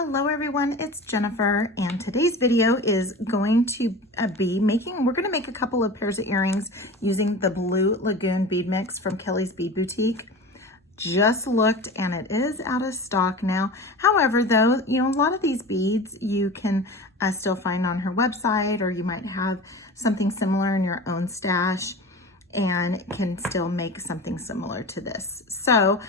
Hello everyone, it's Jennifer, and today's video is going to we're going to make a couple of pairs of earrings using the Blue Lagoon bead mix from Kellie's Bead Boutique. Just looked and it is out of stock now. However, though, a lot of these beads you can still find on her website, or you might have something similar in your own stash and can still make something similar to this. So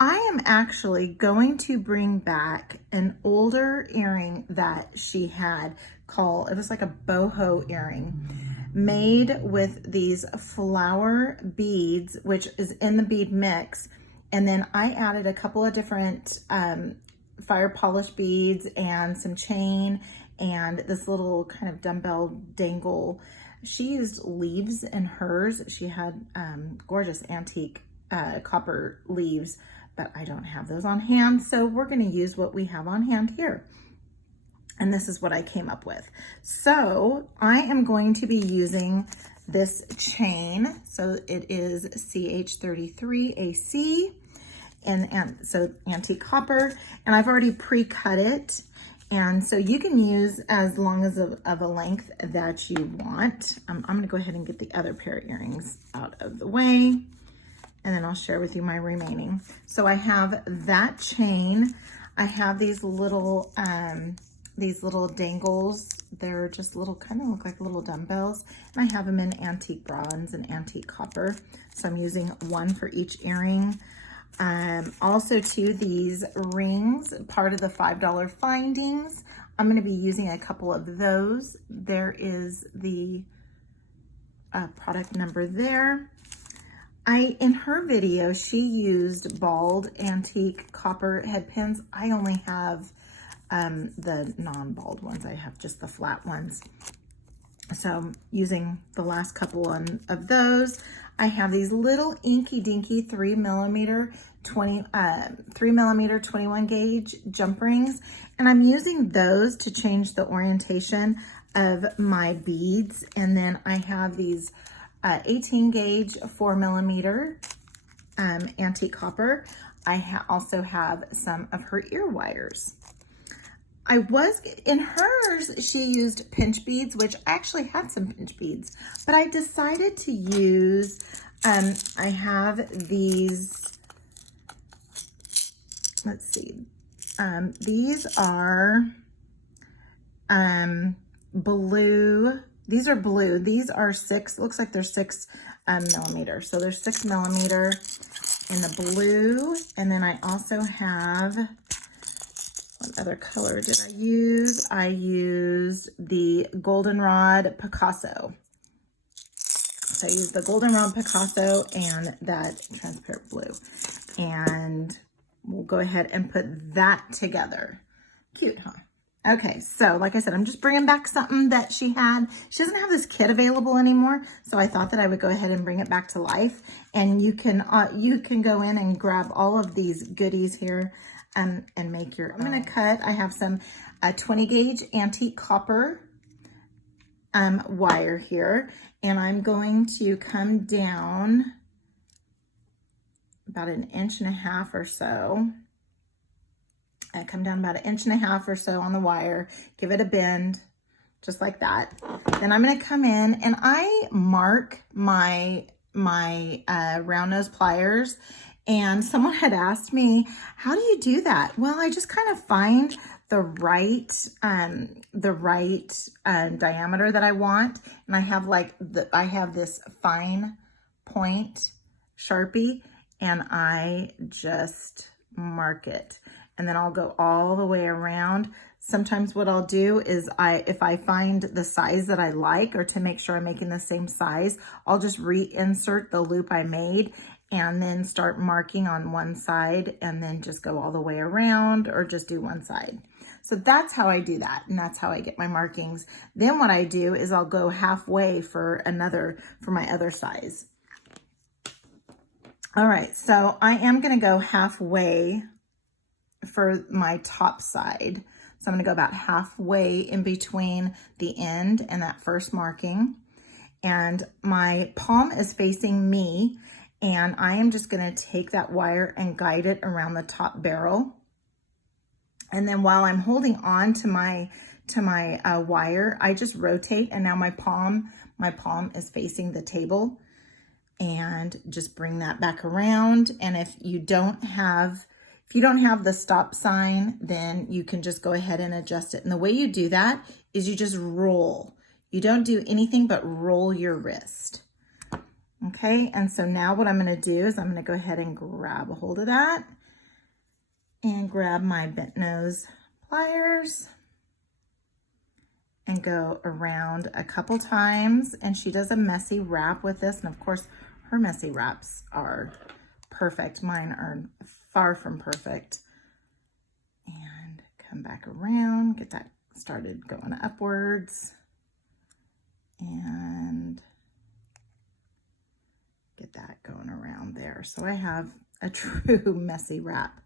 I am actually going to bring back an older earring that she had it was like a boho earring made with these flower beads, which is in the bead mix. And then I added a couple of different fire polish beads and some chain and this little kind of dumbbell dangle. She used leaves in hers. She had gorgeous antique copper leaves, but I don't have those on hand, so we're going to use what we have on hand here. And this is what I came up with. So I am going to be using this chain. So it is CH33AC, and so antique copper, and I've already pre-cut it. And so you can use as long as of a length that you want. I'm going to go ahead and get the other pair of earrings out of the way, and then I'll share with you my remaining. So I have that chain. I have these little dangles. They're just little, kind of look like little dumbbells. And I have them in antique bronze and antique copper. So I'm using one for each earring. Also too, these rings, part of the $5 findings. I'm going to be using a couple of those. There is the product number there. In her video, she used bald antique copper head pins. I only have the non-bald ones. I have just the flat ones. So I'm using the last couple of those. I have these little inky dinky 3mm 21 gauge jump rings, and I'm using those to change the orientation of my beads. And then I have these 18 gauge 4mm antique copper. I also have some of her ear wires. In hers, she used pinch beads, which I actually had some pinch beads, but I decided to use, I have these, let's see, these are blue. These are blue. These are looks like they're 6mm. So they're 6mm in the blue. And then I also have, what other color did I use? I used the Goldenrod Picasso. So I used the Goldenrod Picasso and that transparent blue. And we'll go ahead and put that together. Cute, huh? Okay, so like I said, I'm just bringing back something that she had. She doesn't have this kit available anymore, so I thought that I would go ahead and bring it back to life. And you can go in and grab all of these goodies here and make your own. I'm going to cut. I have some 20 gauge antique copper wire here, and I'm going to come down about 1.5 inches or so. I come down about 1.5 inches or so on the wire, give it a bend, just like that. Then I'm going to come in and I mark my round nose pliers. And someone had asked me, how do you do that? Well, I just kind of find the right diameter that I want, and I have I have this fine point Sharpie, and I just mark it. And then I'll go all the way around. Sometimes what I'll do is if I find the size that I like, or to make sure I'm making the same size, I'll just reinsert the loop I made and then start marking on one side and then just go all the way around, or just do one side. So that's how I do that, and that's how I get my markings. Then what I do is I'll go halfway for my other size. All right, so I am gonna go halfway for my top side. So I'm going to go about halfway in between the end and that first marking. And my palm is facing me, and I am just going to take that wire and guide it around the top barrel. And then while I'm holding on to my wire, I just rotate, and now my palm is facing the table, and just bring that back around. And if you don't have the stop sign, then you can just go ahead and adjust it. And the way you do that is you just roll. You don't do anything but roll your wrist. Okay, and so now what I'm going to do is I'm going to go ahead and grab a hold of that and grab my bent nose pliers and go around a couple times. And she does a messy wrap with this, and of course her messy wraps are perfect. Mine are far from perfect. And come back around, get that started going upwards, and get that going around there. So I have a true messy wrap.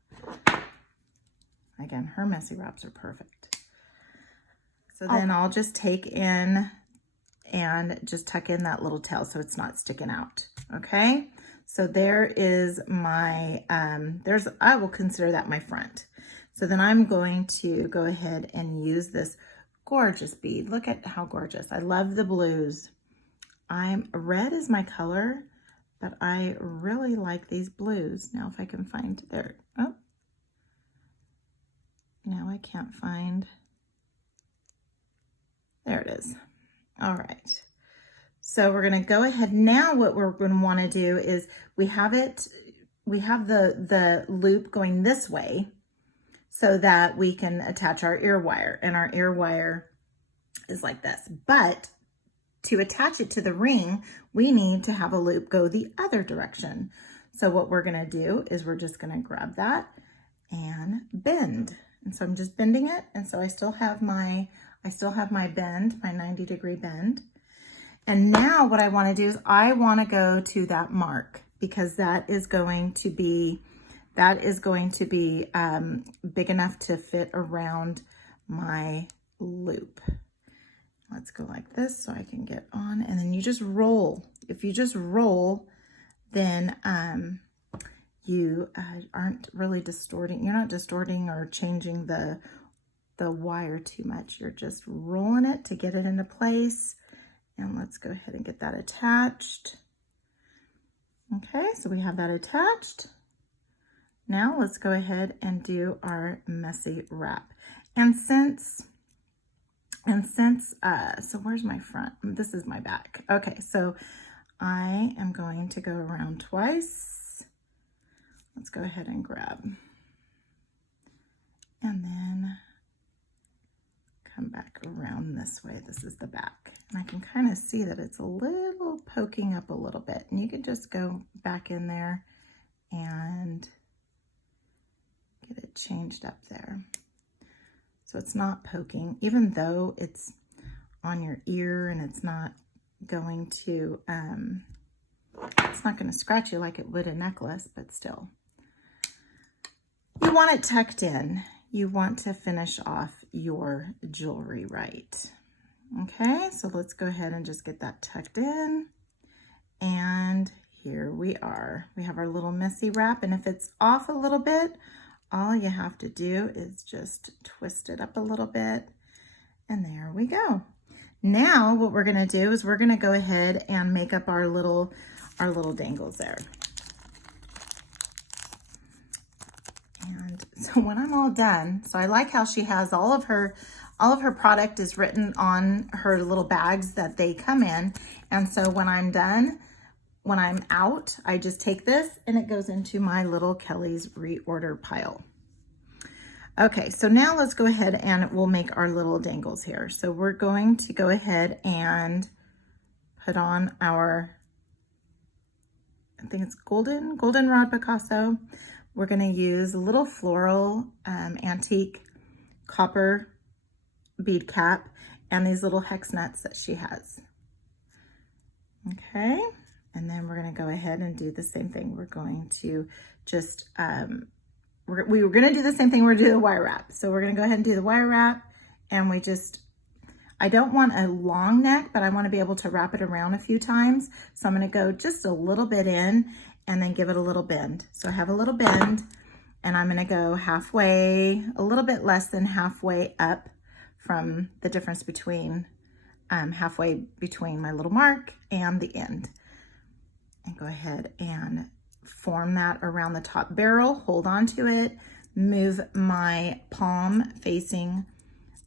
Again, her messy wraps are perfect. So then I'll just take in and just tuck in that little tail so it's not sticking out. Okay, so there is my, I will consider that my front. So then I'm going to go ahead and use this gorgeous bead. Look at how gorgeous. I love the blues. Red is my color, but I really like these blues. Now if I can find there, oh, now I can't find, there it is. All right. So we're going to go ahead now. What we're going to want to do is we have the loop going this way so that we can attach our ear wire, and our ear wire is like this. But to attach it to the ring, we need to have a loop go the other direction. So what we're going to do is we're just going to grab that and bend. And so I'm just bending it. And so I still have my bend, my 90-degree bend. And now what I want to do is I want to go to that mark, because that is going to be big enough to fit around my loop. Let's go like this so I can get on, and then you just roll. If you just roll, then you aren't really distorting. You're not distorting or changing the wire too much. You're just rolling it to get it into place. And let's go ahead and get that attached. Okay, so we have that attached. Now let's go ahead and do our messy wrap. And since, so where's my front? This is my back. Okay, so I am going to go around twice. Let's go ahead and grab. And then come back around this way. This is the back. And I can kind of see that it's a little poking up a little bit. And you can just go back in there and get it changed up there. So it's not poking, even though it's on your ear, and it's not going to scratch you like it would a necklace, but still. You want it tucked in. You want to finish off your jewelry right. Okay, so let's go ahead and just get that tucked in. And here we are. We have our little messy wrap, and if it's off a little bit, all you have to do is just twist it up a little bit, and there we go. Now what we're gonna do is we're gonna go ahead and make up our little dangles there. And so when I'm all done, so I like how she has all of her product is written on her little bags that they come in. And so when I'm done, when I'm out, I just take this and it goes into my little Kellie's reorder pile. Okay, so now let's go ahead and we'll make our little dangles here. So we're going to go ahead and put on our, I think it's goldenrod Picasso. We're going to use a little floral antique copper bead cap and these little hex nuts that she has. Okay, and then we're going to go ahead and do the same thing. We're going to just, we were going to do the same thing. We're going to do the wire wrap. So we're going to go ahead and do the wire wrap, and we just, I don't want a long neck, but I want to be able to wrap it around a few times. So I'm going to go just a little bit in and then give it a little bend. So I have a little bend, and I'm gonna go halfway, a little bit less than halfway up from the difference between, halfway between my little mark and the end. And go ahead and form that around the top barrel, hold on to it, move my palm facing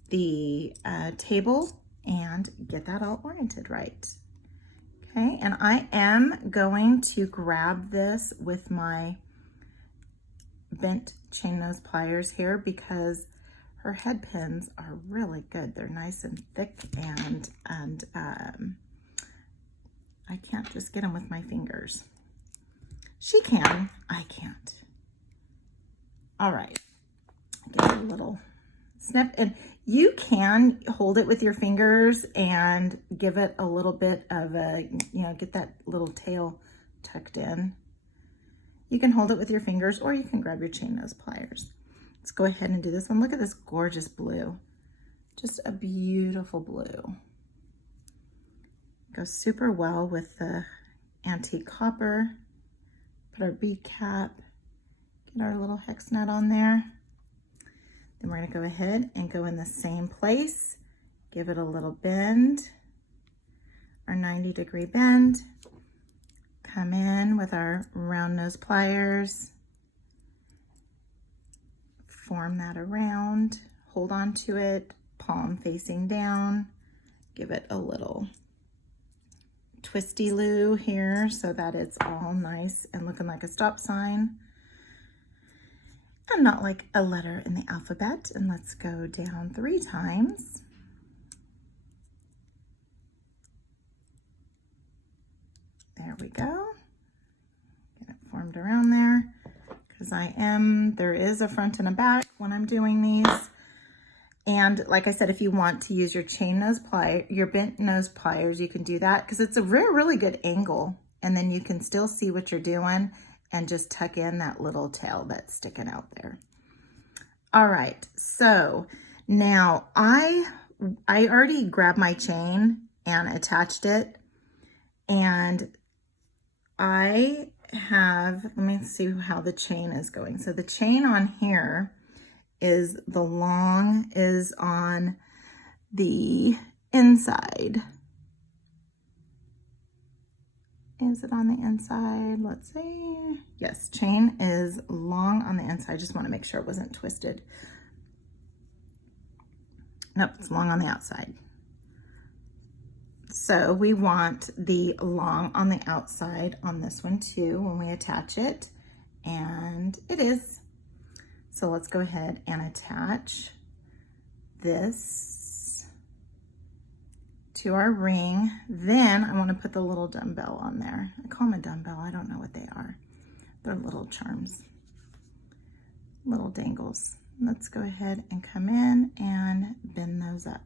the table, and get that all oriented right. Okay, and I am going to grab this with my bent chain nose pliers here because her head pins are really good. They're nice and thick, and I can't just get them with my fingers. She can, I can't. All right, get a little snip, and you can hold it with your fingers and give it a little bit of a, get that little tail tucked in. You can hold it with your fingers, or you can grab your chain nose pliers. Let's go ahead and do this one. Look at this gorgeous blue. Just a beautiful blue. Goes super well with the antique copper. Put our bead cap, get our little hex nut on there. Then we're gonna go ahead and go in the same place, give it a little bend, our 90-degree bend, come in with our round nose pliers, form that around, hold on to it, palm facing down, give it a little twisty-loo here so that it's all nice and looking like a stop sign and not like a letter in the alphabet. And let's go down 3 times. There we go. Get it formed around there because there is a front and a back when I'm doing these. And like I said, if you want to use your your bent nose pliers, you can do that because it's a really good angle. And then you can still see what you're doing and just tuck in that little tail that's sticking out there. All right, so now I already grabbed my chain and attached it. And let me see how the chain is going. So the chain on here is on the inside. Is it on the inside? Let's see. Yes, chain is long on the inside. Just want to make sure it wasn't twisted. Nope, it's long on the outside. So we want the long on the outside on this one too when we attach it, and it is. So let's go ahead and attach this to our ring. Then I want to put the little dumbbell on there. I call them a dumbbell. I don't know what they are. They're little charms, little dangles. Let's go ahead and come in and bend those up.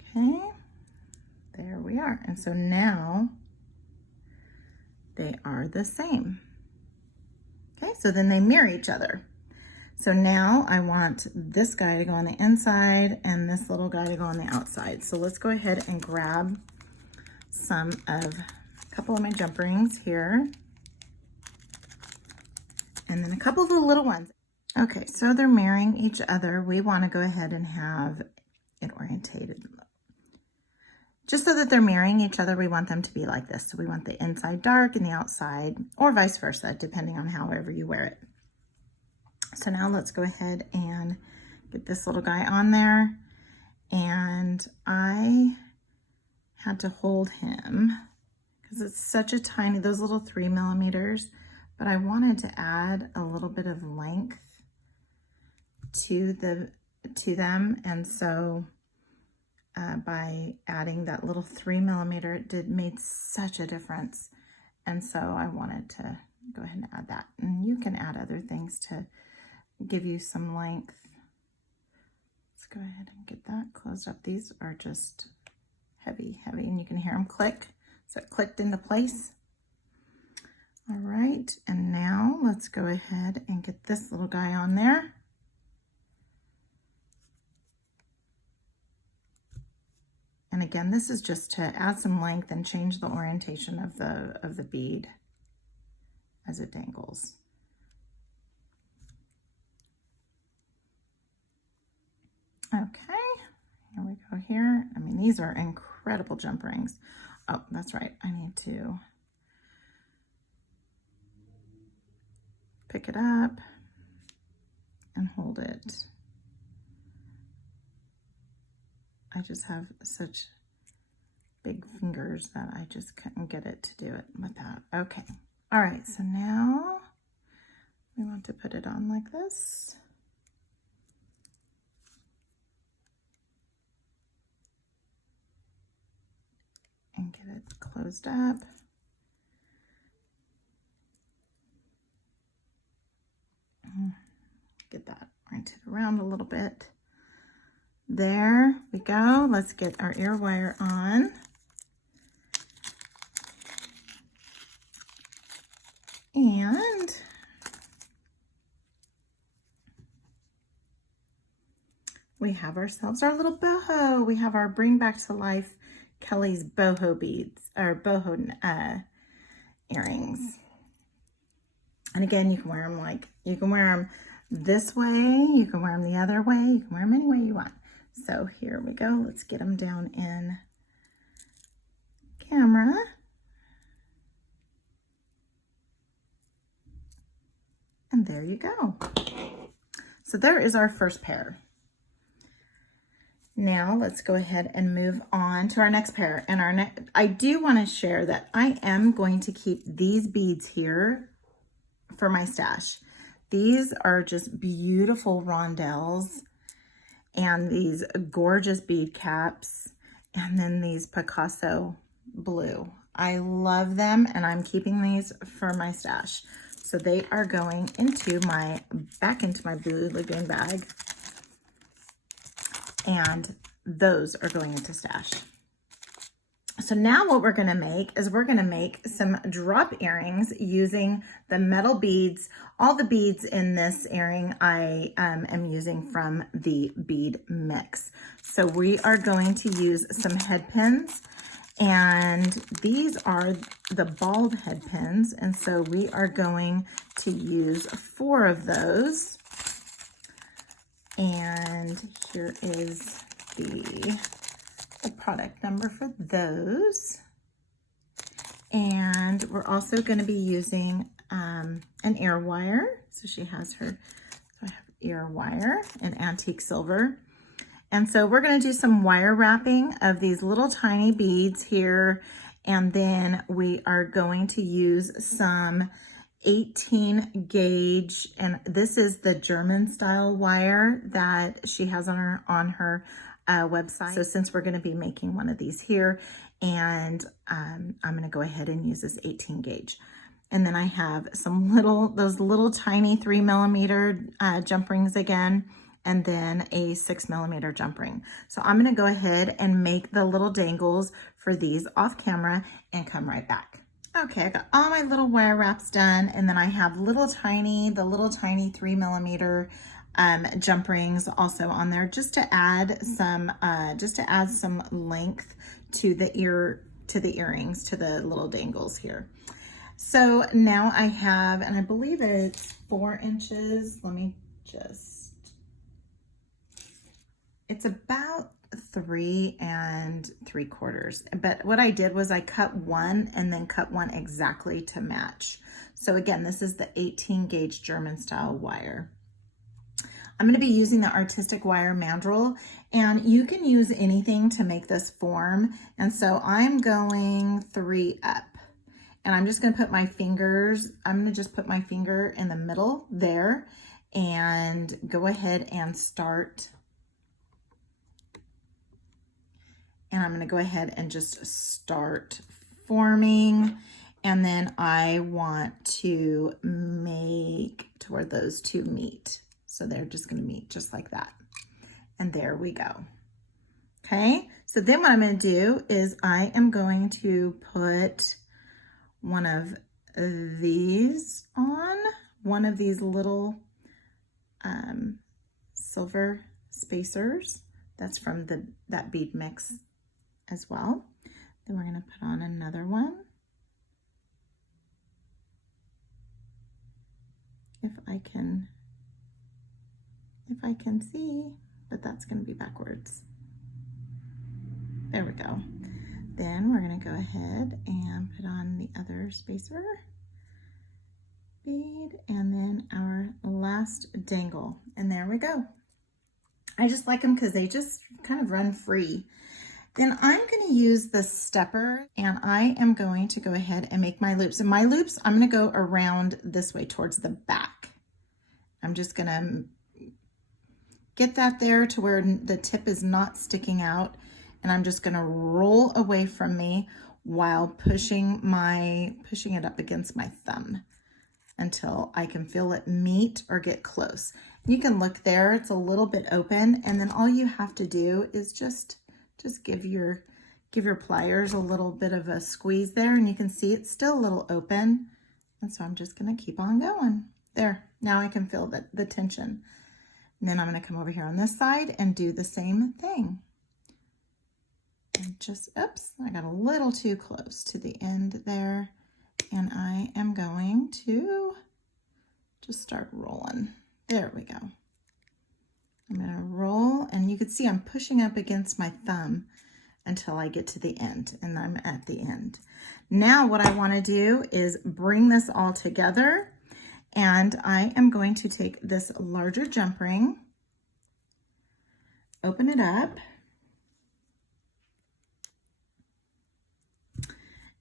Okay, there we are. And so now they are the same. Okay, so then they mirror each other. So now I want this guy to go on the inside and this little guy to go on the outside. So let's go ahead and grab a couple of my jump rings here. And then a couple of the little ones. Okay, so they're mirroring each other. We want to go ahead and have it orientated. Just so that they're mirroring each other, we want them to be like this. So we want the inside dark and the outside, or vice versa, depending on however you wear it. So now let's go ahead and get this little guy on there. And I had to hold him because it's such a tiny, those little 3 millimeters, but I wanted to add a little bit of length to them. And so by adding that little 3 millimeter, it made such a difference. And so I wanted to go ahead and add that. And you can add other things to give you some length. Let's go ahead and get that closed up. These are just heavy, and you can hear them click. So it clicked into place. All right, and now let's go ahead and get this little guy on there. And again, this is just to add some length and change the orientation of the bead as it dangles. Okay, here we go here. I mean, these are incredible jump rings. Oh, that's right. I need to pick it up and hold it. I just have such big fingers that I just couldn't get it to do it with that. Okay. All right, so now we want to put it on like this. And get it closed up. Get that right around a little bit. There we go. Let's get our ear wire on. And we have ourselves our little boho. We have our Bring Back to Life Kellie's boho beads, or boho earrings. And again, you can wear them you can wear them this way, you can wear them the other way, you can wear them any way you want. So here we go. Let's get them down in camera. And there you go. So there is our first pair. Now let's go ahead and move on to our next pair. And I do want to share that I am going to keep these beads here for my stash. These are just beautiful rondelles and these gorgeous bead caps, and then these Picasso blue. I love them, and I'm keeping these for my stash. So they are going into back into my Blue Lagoon bag, and those are going into stash. So now what we're going to make is we're going to make some drop earrings using the metal beads. All the beads in this earring I am using from the bead mix. So we are going to use some head pins, and these are the bald head pins. And so we are going to use 4 of those. And here is the product number for those. And we're also going to be using an ear wire. So she has her, so I have ear wire in antique silver. And so we're going to do some wire wrapping of these little tiny beads here. And then we are going to use some 18 gauge, and this is the German style wire that she has on her website. So since we're going to be making one of these here, and I'm going to go ahead and use this 18 gauge. And then I have some those little tiny 3mm jump rings again, and then a 6mm jump ring. So I'm going to go ahead and make the little dangles for these off camera and come right back. Okay, I got all my little wire wraps done, and then I have the little tiny 3mm jump rings also on there, just to add some length to the earrings, to the little dangles here. So now I have, and I believe it's 4 inches. Let me just, it's about 3 3/4. But what I did was I cut one and then cut one exactly to match. So again, this is the 18 gauge German style wire. I'm going to be using the artistic wire mandrel, and you can use anything to make this form. And so I'm going 3 up, and I'm just going to put my fingers, I'm going to just put my finger in the middle there and go ahead and start. And I'm going to go ahead and just start forming. And then I want to make to where those two meet. So they're just going to meet just like that. And there we go. Okay. So then what I'm going to do is I am going to put one of these on, one of these little silver spacers. That's from that bead mix as well. Then we're going to put on another one. If I can see. but that's going to be backwards. There we go. Then we're going to go ahead and put on the other spacer bead and then our last dangle. And there we go. I just like them because they just kind of run free. Then I'm going to use the stepper and I am going to go ahead and make my loops. And my loops, I'm going to go around this way towards the back. I'm just going to get that there to where the tip is not sticking out. And I'm just going to roll away from me while pushing it up against my thumb until I can feel it meet or get close. You can look there, it's a little bit open, and then all you have to do is just give your pliers a little bit of a squeeze there, and you can see it's still a little open. And so I'm just gonna keep on going. There, now I can feel the tension. And then I'm gonna come over here on this side and do the same thing. And just, oops, I got a little too close to the end there. And I am going to just start rolling. There we go. I'm going to roll, and you can see I'm pushing up against my thumb until I get to the end, and I'm at the end. Now what I want to do is bring this all together, and I am going to take this larger jump ring, open it up,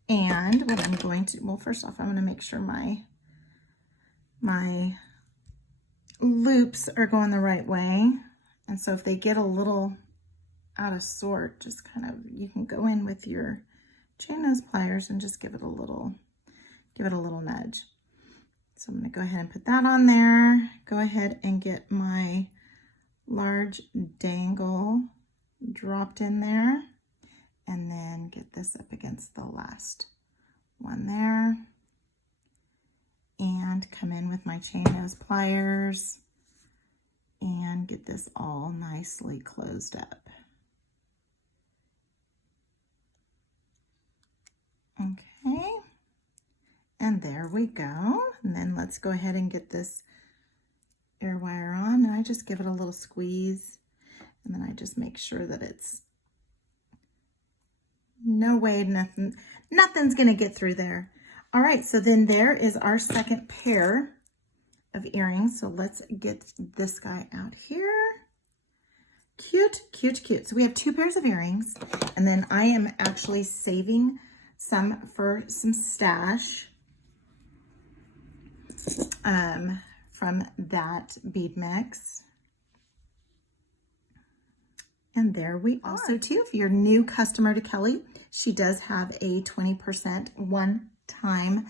and what I'm going to, well, first off, I'm going to make sure my loops are going the right way. And so if they get a little out of sort, just kind of, you can go in with your chain nose pliers and just give it a little nudge. So I'm going to go ahead and put that on there. Go ahead and get my large dangle dropped in there, and then get this up against the last one there. And come in with my chain nose pliers and get this all nicely closed up. Okay, and there we go. And then let's go ahead and get this air wire on, and I just give it a little squeeze, and then I just make sure that it's no way, nothing's gonna get through there. All right, so then there is our second pair of earrings. So let's get this guy out here. Cute, cute, cute. So we have 2 pairs of earrings, and then I am actually saving some for some stash from that bead mix. And there we are. Also too, if you're a new customer to Kellie, she does have a 20% one-time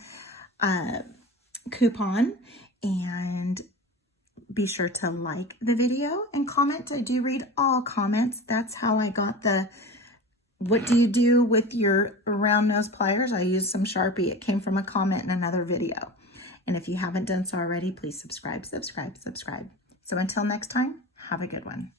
coupon, and be sure to like the video and comment. I do read all comments. That's how I got the, what do you do with your round nose pliers? I used some Sharpie. It came from a comment in another video. And if you haven't done so already, please subscribe. So until next time, have a good one.